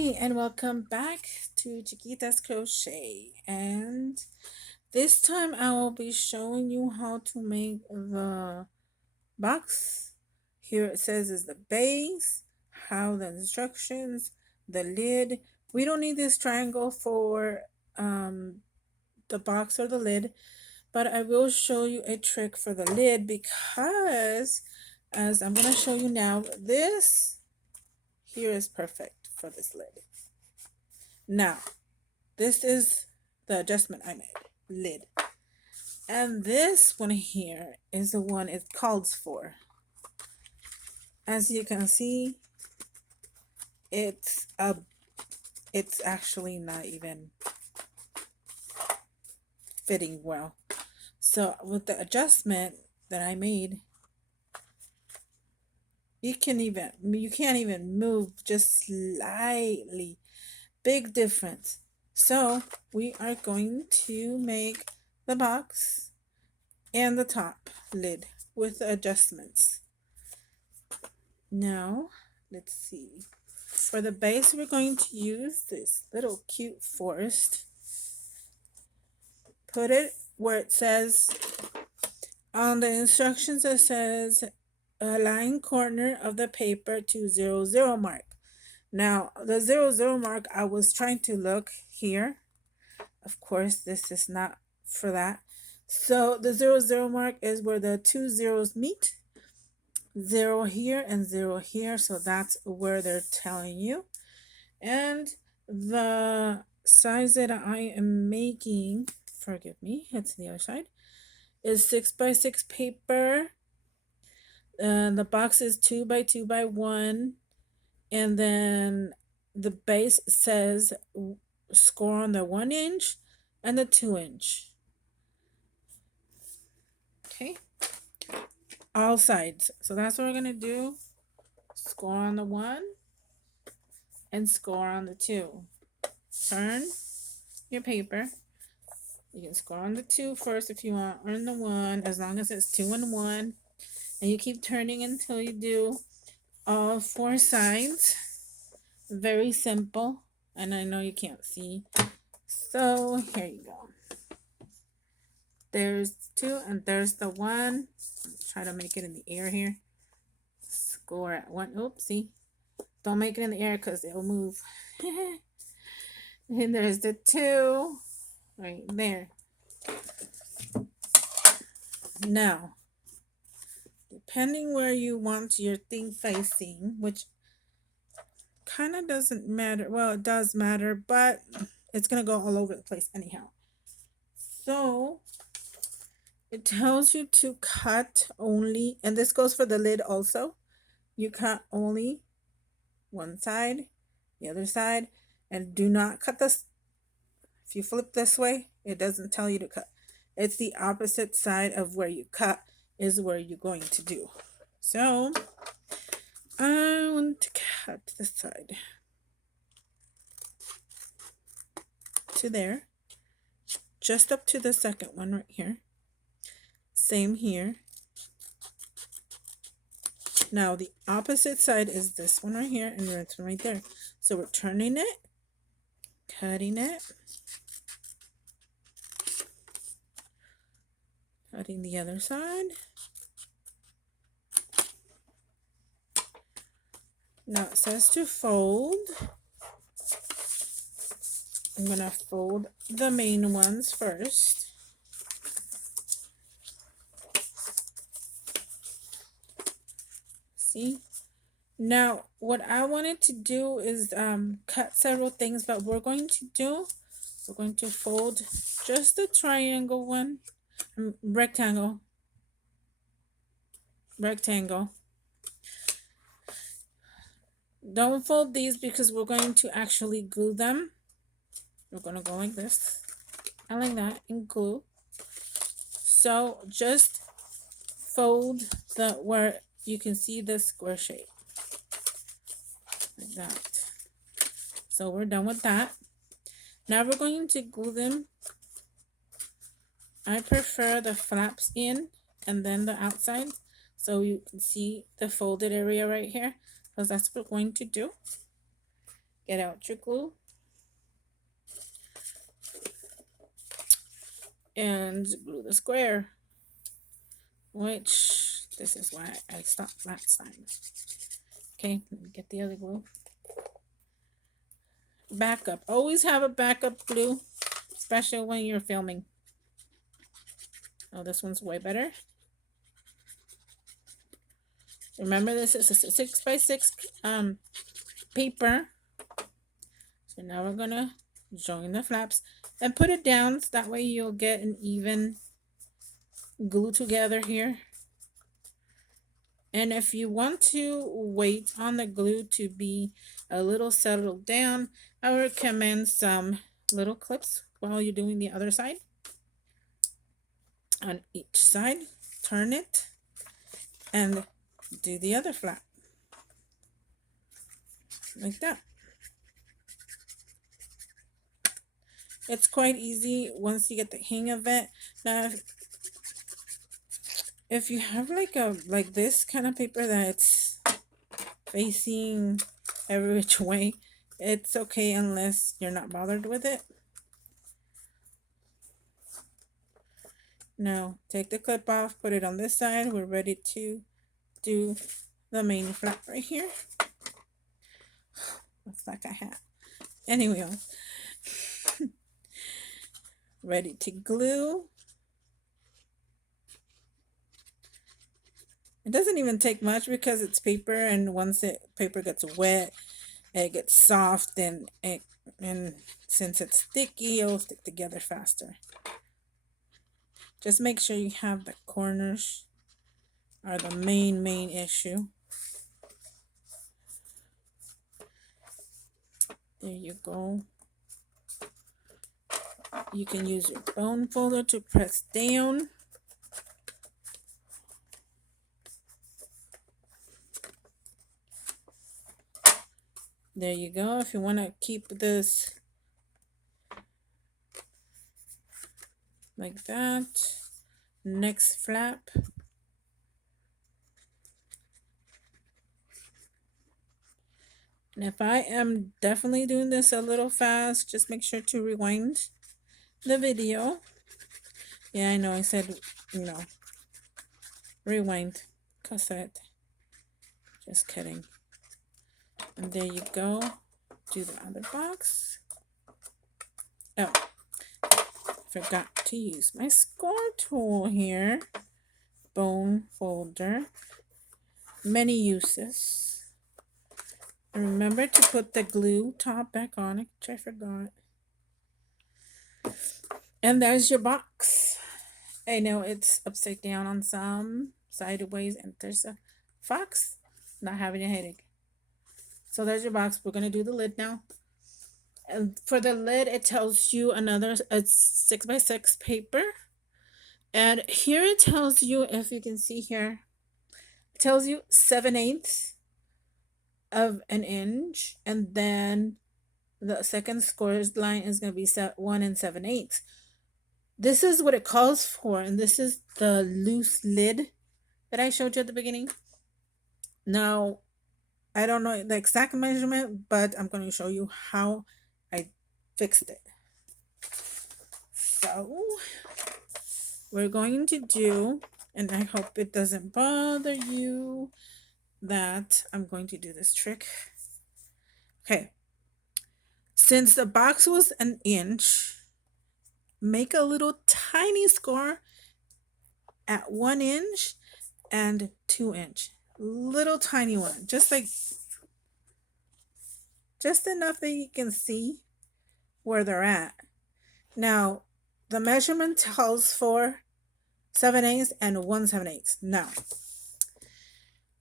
Hi, and welcome back to Chiquita's Crochet. And this time I will be showing you how to make the box. Here it says is the base, how the instructions, the lid. We don't need this triangle for the box or the lid, but I will show you a trick for the lid because as I'm going to show you now, this here is perfect for this lid. Now, this is the adjustment I made, lid. And this one here is the one it calls for. As you can see, it's actually not even fitting well. So with the adjustment that I made, you can't even move just slightly. Big difference. So we are going to make the box and the top lid with the adjustments. Now, let's see. For the base, we're going to use this little cute forest. Put it where it says, on the instructions it says, align corner of the paper to 0, 0 mark. Now, the 0, 0 mark, I was trying to look here. Of course, this is not for that. So the 0, 0 mark is where the two zeros meet. 0 here and 0 here, so that's where they're telling you. And the size that I am making, forgive me, it's the other side, is 6x6 paper. The box is 2x2x1, and then the base says score on the 1-inch and the 2-inch. Okay, all sides. So that's what we're gonna do. Score on the 1 and score on the 2. Turn your paper. You can score on the 2 first if you want, or on the 1, as long as it's 2 and 1. And you keep turning until you do all 4 sides. Very simple. And I know you can't see. So here you go. There's 2 and there's the 1. Try to make it in the air here. Score at 1. Oopsie. Don't make it in the air because it'll move. And there's the 2 right there. Now, depending where you want your thing facing, which kind of doesn't matter. Well, it does matter, but it's going to go all over the place anyhow. So, it tells you to cut only, and this goes for the lid also. You cut only one side, the other side, and do not cut this. If you flip this way, it doesn't tell you to cut. It's the opposite side of where you cut is where you're going to do. So I want to cut this side to there, just up to the second one right here. Same here. Now the opposite side is this one right here and this one right there. So we're turning it, cutting it, cutting the other side. Now it says to fold. I'm going to fold the main ones first. See? Now, what I wanted to do is cut several things, but we're going to fold just the triangle one, rectangle. Don't fold these because we're going to actually glue them. We're going to go like this and like that and glue. So just fold the where you can see the square shape like that. So we're done with that. Now we're going to glue them. I prefer the flaps in and then the outside, so you can see the folded area right here, because that's what we're going to do. Get out your glue. And glue the square. Which, this is why I stopped last time. Okay, let me get the other glue. Backup. Always have a backup glue, especially when you're filming. Oh, this one's way better. Remember, this is a 6x6 paper. So now we're gonna join the flaps and put it down so that way you'll get an even glue together here. And if you want to wait on the glue to be a little settled down, I would recommend some little clips while you're doing the other side. On each side, turn it and do the other flap. Like that. It's quite easy once you get the hang of it. Now, if you have like this kind of paper that's facing every which way, it's okay unless you're not bothered with it. Now take the clip off, put it on this side. We're ready to do the main flap right here. Looks like a hat. Anyway, ready to glue. It doesn't even take much because it's paper, and once paper gets wet, it gets soft, and since it's sticky, it'll stick together faster. Just make sure you have the corners are the main issue. There you go. You can use your bone folder to press down. There you go. If you want to keep this like that, next flap. And if I am definitely doing this a little fast, just make sure to rewind the video. Yeah, I know I said, rewind, cassette. Just kidding. And there you go. Do the other box. Oh, forgot to use my score tool here. Bone folder. Many uses. And remember to put the glue top back on, which I forgot. And there's your box. I know it's upside down on some, sideways, and there's a fox not having a headache. So there's your box. We're going to do the lid now. And for the lid, it tells you a 6x6 paper. And here it tells you, if you can see here, it tells you 7/8 of an inch. And then the second scores line is going to be 1 7/8. This is what it calls for. And this is the loose lid that I showed you at the beginning. Now, I don't know the exact measurement, but I'm going to show you how I fixed it. So we're going to do, and I hope it doesn't bother you that I'm going to do this trick. Okay. Since the box was an inch, make a little tiny score at 1 inch and 2 inch. Little tiny one, just enough that you can see where they're at. Now, the measurement tells for 7/8 and 1 7/8. Now,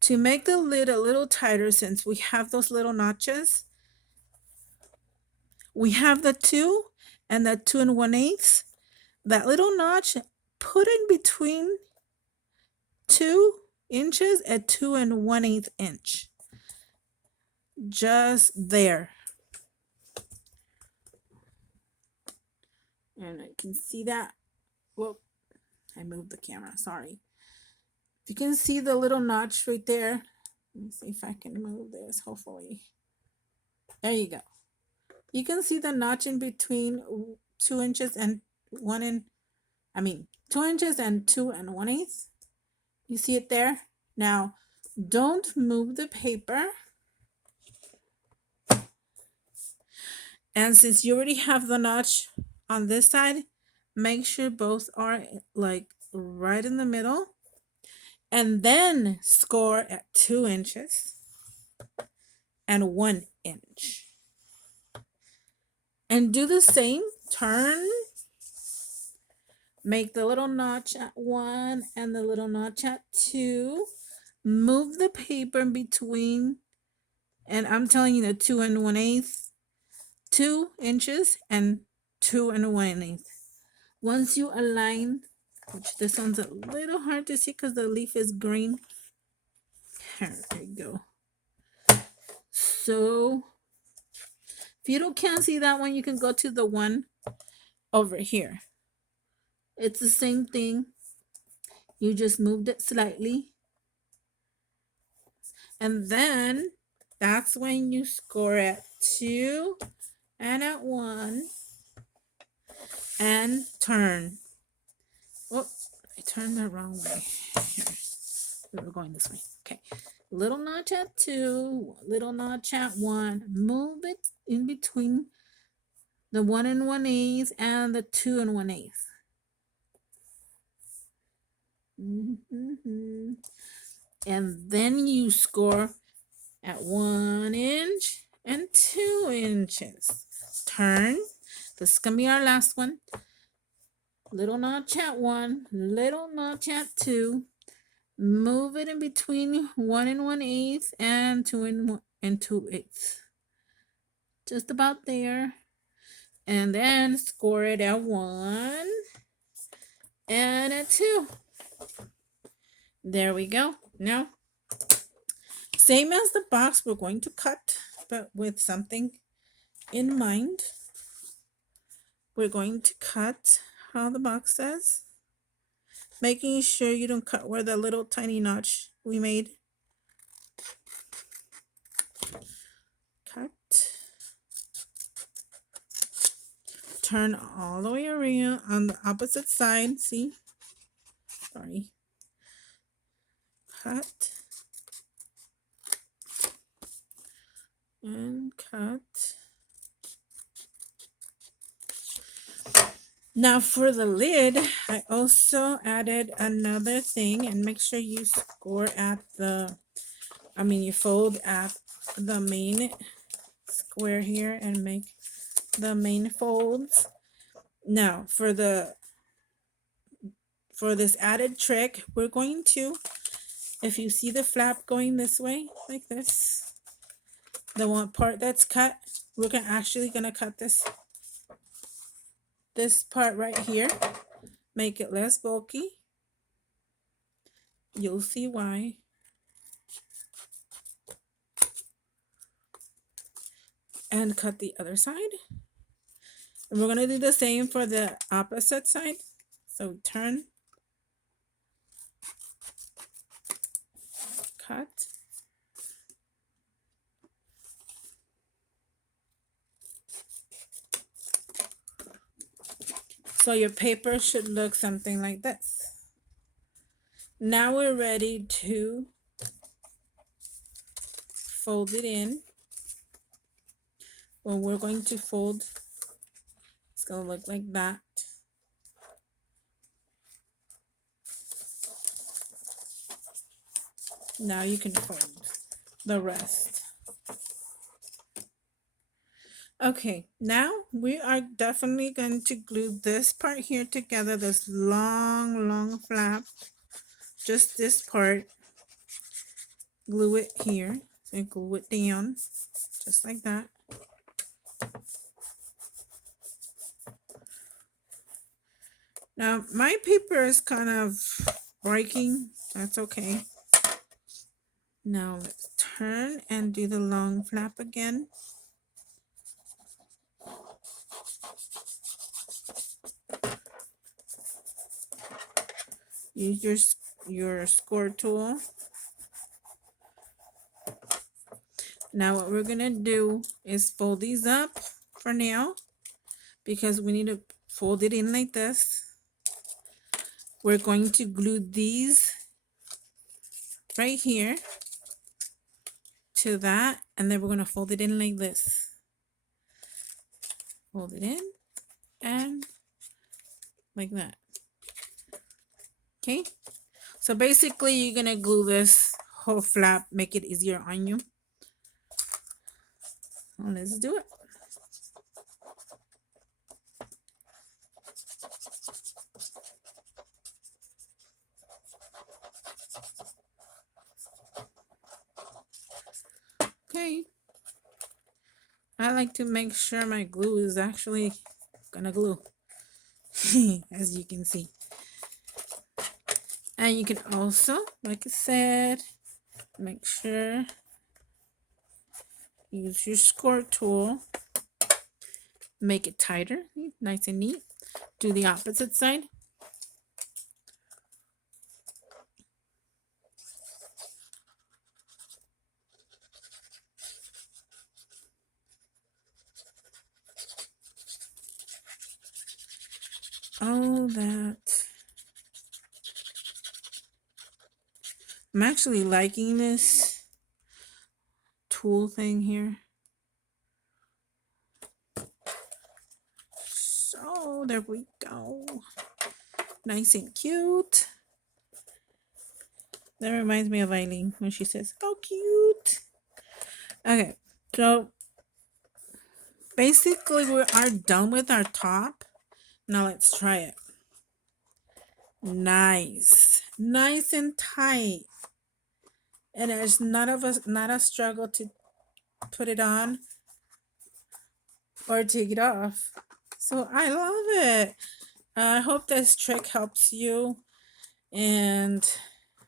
to make the lid a little tighter, since we have those little notches, we have the 2 and the 2 1/8. That little notch, put in between 2 inches and 2 1/8 inch. Just there. And I can see that. Whoop, I moved the camera, sorry. If you can see the little notch right there. Let me see if I can move this, hopefully. There you go. You can see the notch in between 2 inches and 2 inches and 2 1/8. You see it there? Now, don't move the paper. And since you already have the notch on this side, make sure both are like right in the middle. And then score at 2 inches and 1 inch. And do the same. Turn. Make the little notch at 1 and the little notch at 2. Move the paper in between. And I'm telling you the 2 1/8. 2 inches and 2 1/8. Once you align, which this one's a little hard to see because the leaf is green. There we go. So if you can't see that one, you can go to the one over here. It's the same thing. You just moved it slightly. And then that's when you score at 2 and at 1 and turn. Oh, I turned the wrong way. Here. We were going this way. Okay. Little notch at 2, little notch at 1. Move it in between the 1 1/8 and the 2 1/8. And then you score at 1 inch and 2 inches. Turn. This is gonna be our last one. Little notch at 1, little notch at 2. Move it in between 1 1/8 and 2 2/8. Just about there. And then score it at 1 and at 2. There we go. Now, same as the box, we're going to cut, but with something in mind. We're going to cut how the box says, making sure you don't cut where the little tiny notch we made. Cut. Turn all the way around on the opposite side. See? Sorry. Cut. And cut. Now for the lid, I also added another thing, and make sure you score at you fold at the main square here and make the main folds. Now for this added trick, we're going to, if you see the flap going this way, like this, the one part that's cut, we're actually gonna cut this part right here, make it less bulky. You'll see why. And cut the other side. And we're gonna do the same for the opposite side. So turn, cut. So your paper should look something like this. Now we're ready to fold it in. Well, we're going to fold, it's going to look like that. Now you can fold the rest. Okay, now we are definitely going to glue this part here together, this long flap, just this part. Glue it here and glue it down, just like that. Now, my paper is kind of breaking. That's okay. Now, let's turn and do the long flap again. Use your score tool. Now, what we're going to do is fold these up for now because we need to fold it in like this. We're going to glue these right here to that, and then we're going to fold it in like this. Fold it in and like that. Okay, so basically you're going to glue this whole flap, make it easier on you. Well, let's do it. Okay, I like to make sure my glue is actually gonna glue, as you can see. And you can also, like I said, make sure use your score tool, make it tighter, nice and neat. Do the opposite side. All that. I'm actually liking this tool thing here. So there we go. Nice and cute. That reminds me of Eileen when she says, "How cute." Okay, so basically we are done with our top. Now let's try it. Nice. Nice and tight. And it's not a struggle to put it on or take it off. So I love it. I hope this trick helps you and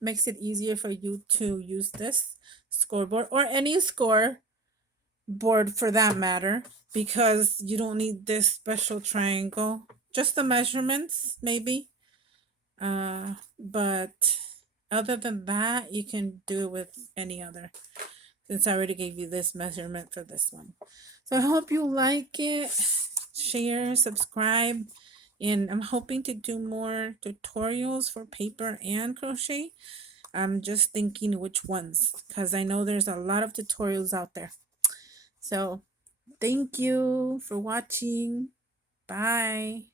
makes it easier for you to use this scoreboard or any score board for that matter, because you don't need this special triangle, just the measurements maybe, but other than that you can do it with any other, since I already gave you this measurement for this one. So I hope you like it. Share, subscribe, and I'm hoping to do more tutorials for paper and crochet. I'm just thinking which ones, because I know there's a lot of tutorials out there. So thank you for watching. Bye.